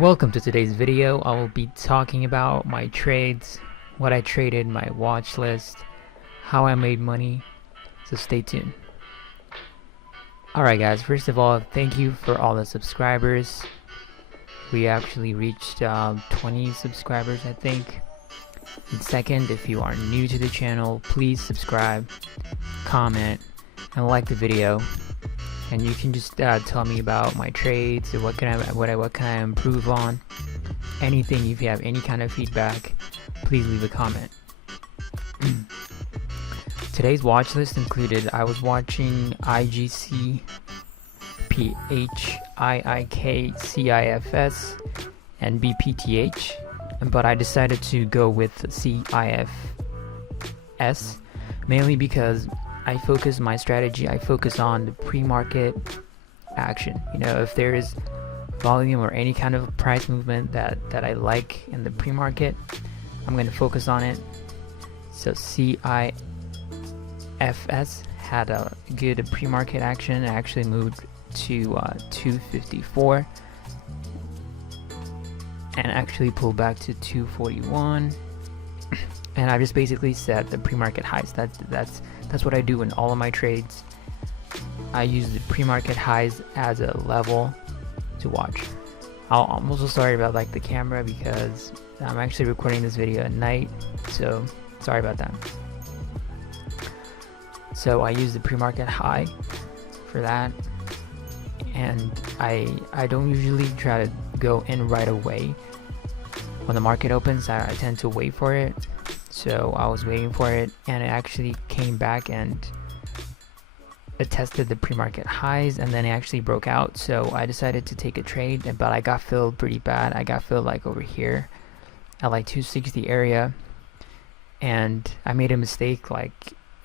Welcome to today's video. I will be talking about my trades, what I traded, my watch list, how I made money, so stay tuned. Alright guys, first of all, thank you for all the subscribers. We actually reached 20 subscribers, I think. And second, if you are new to the channel, please subscribe, comment, and like the video. And you can just tell me about my trades, or what can I improve on, anything. If you have any kind of feedback, please leave a comment. Today's watch list included, I was watching IGC, PHIIK, CIFS, and BPTH, but I decided to go with CIFS mainly because I focus my strategy on the pre-market action. You know, if there is volume or any kind of price movement that I like in the pre-market, I'm going to focus on it. So CIFS had a good pre-market action. It actually moved to 254 and actually pulled back to 241. And I just basically set the pre-market highs. That's what I do in all of my trades. I use the pre-market highs as a level to watch. I'm also sorry about the camera because I'm actually recording this video at night, so sorry about that. So I use the pre-market high for that, and I don't usually try to go in right away. When the market opens, I tend to wait for it. So I was waiting for it, and it actually came back and it tested the pre-market highs, and then it actually broke out. So I decided to take a trade, but I got filled pretty bad. I got filled over here at 260 area, and I made a mistake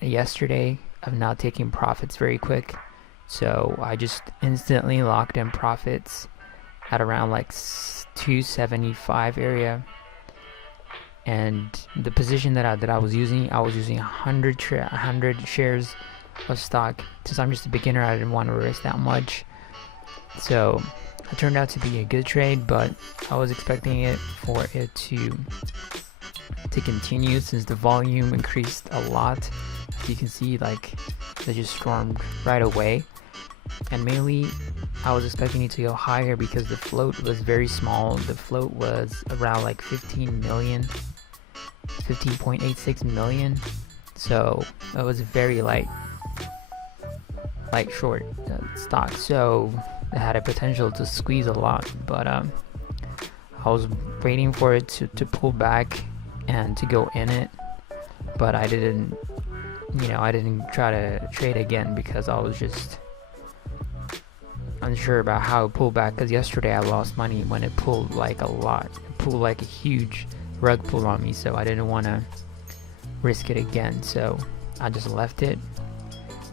yesterday of not taking profits very quick. So I just instantly locked in profits at around 275 area. And the position that I was using 100 shares of stock. Since I'm just a beginner, I didn't want to risk that much. So it turned out to be a good trade, but I was expecting it for it to continue since the volume increased a lot. As you can see, they just stormed right away. And mainly, I was expecting it to go higher because the float was very small. The float was around 15.86 million. So it was a very light short stock. So it had a potential to squeeze a lot. But I was waiting for it to pull back and to go in it. But I didn't try to trade again because I was just unsure about how it pulled back, because yesterday I lost money when it pulled a lot. It pulled a huge rug pull on me, so I didn't want to risk it again. So I just left it,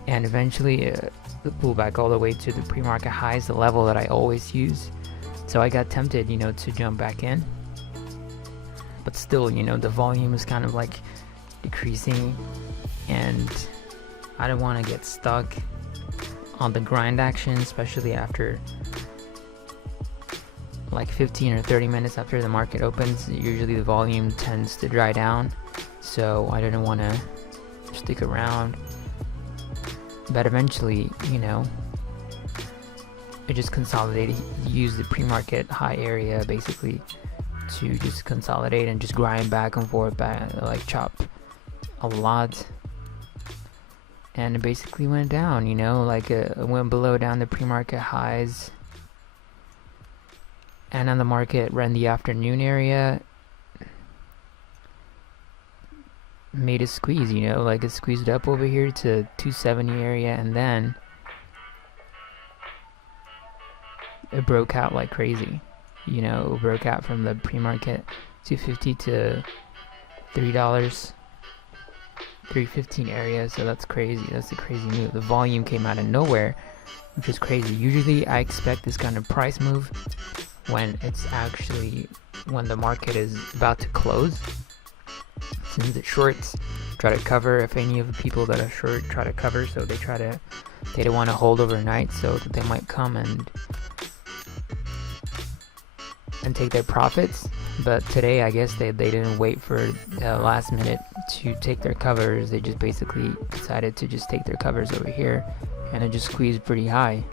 and eventually it pulled back all the way to the pre-market highs, the level that I always use. So I got tempted, to jump back in, but still, the volume is kind of decreasing, and I don't want to get stuck on the grind action, especially after 15 or 30 minutes after the market opens. Usually the volume tends to dry down, so I didn't want to stick around. But eventually, it just consolidated. Use the pre-market high area basically to just consolidate and just grind back and forth, chop a lot. And it basically went down, it went down the pre-market highs. And then the market ran the afternoon area, made a squeeze, it squeezed up over here to 270 area, and then it broke out like crazy. It broke out from the pre-market 250 to $3. 315 area, so that's crazy. That's a crazy move. The volume came out of nowhere, which is crazy. Usually I expect this kind of price move when the market is about to close, since the shorts try to cover. If any of the people that are short try to cover, so they don't want to hold overnight, so that they might come and and take their profits. But today, I guess they didn't wait for the last minute to take their covers. They just basically decided to just take their covers over here, and it just squeezed pretty high.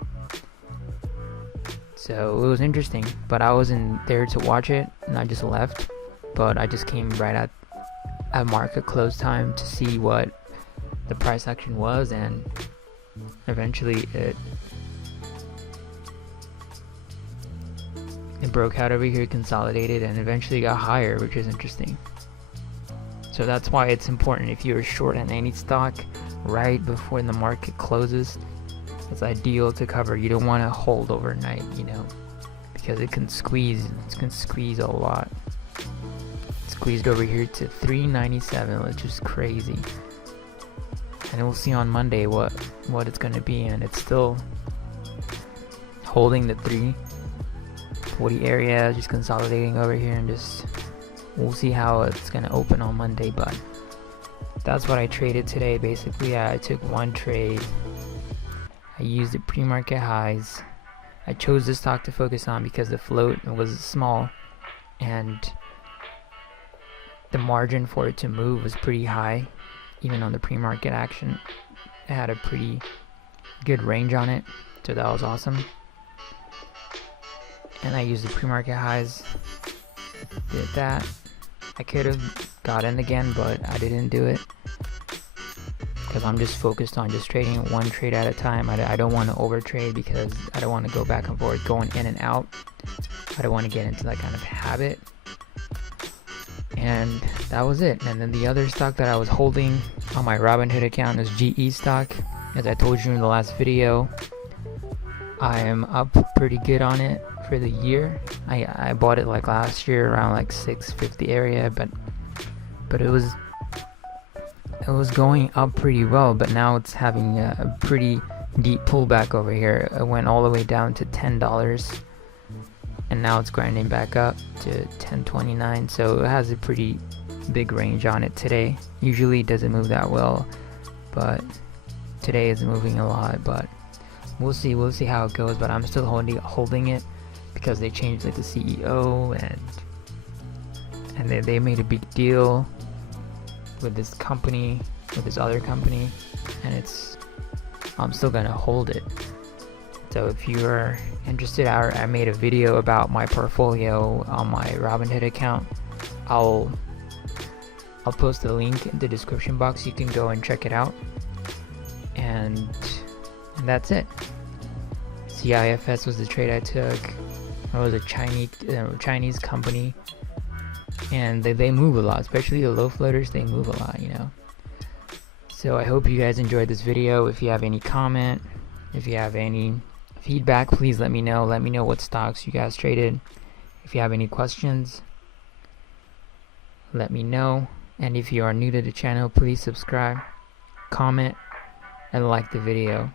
So it was interesting, but I wasn't there to watch it, and I just left. But I just came right at market close time to see what the price action was, and eventually it broke out over here, consolidated, and eventually got higher, which is interesting. So that's why it's important, if you're short in any stock right before the market closes, it's ideal to cover. You don't want to hold overnight, because it can squeeze a lot. It squeezed over here to 397, which is crazy. And we'll see on Monday what it's going to be, and it's still holding the 340 area, just consolidating over here, and just we'll see how it's going to open on Monday. But that's what I traded today. Basically, I took one trade. I used the pre-market highs. I chose this stock to focus on because the float was small and the margin for it to move was pretty high. Even on the pre-market action, it had a pretty good range on it, so that was awesome. And I used the pre-market highs, did that. I could have got in again, but I didn't do it because I'm just focused on just trading one trade at a time. I don't want to overtrade because I don't want to go back and forth, going in and out. I don't want to get into that kind of habit. And that was it. And then the other stock that I was holding on my Robinhood account is GE stock. As I told you in the last video, I am up pretty good on it for the year. I bought it like last year around like 650 area, but it was going up pretty well, but now it's having a pretty deep pullback over here. It went all the way down to $10, and now it's grinding back up to $10.29, so it has a pretty big range on it today. Usually it doesn't move that well, but today it's moving a lot. But we'll see how it goes. But I'm still holding it because they changed like the CEO, and they made a big deal with this company, with this other company, and I'm still gonna hold it. So if you are interested, I made a video about my portfolio on my Robinhood account. I'll post the link in the description box. You can go and check it out. And that's it. CIFS was the trade I took. It was a Chinese company, and they move a lot, especially the low floaters. They move a lot, So I hope you guys enjoyed this video. If you have any comment, if you have any feedback, please let me know. Let me know what stocks you guys traded. If you have any questions, let me know. And if you are new to the channel, please subscribe, comment, and like the video.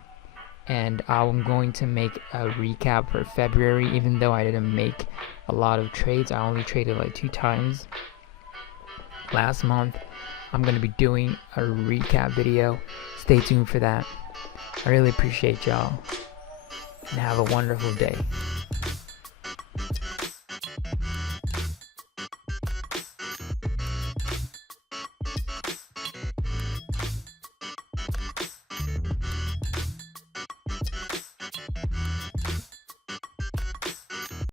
And I'm going to make a recap for February. Even though I didn't make a lot of trades, I only traded like 2 times last month. I'm going to be doing a recap video. Stay tuned for that. I really appreciate y'all, and have a wonderful day.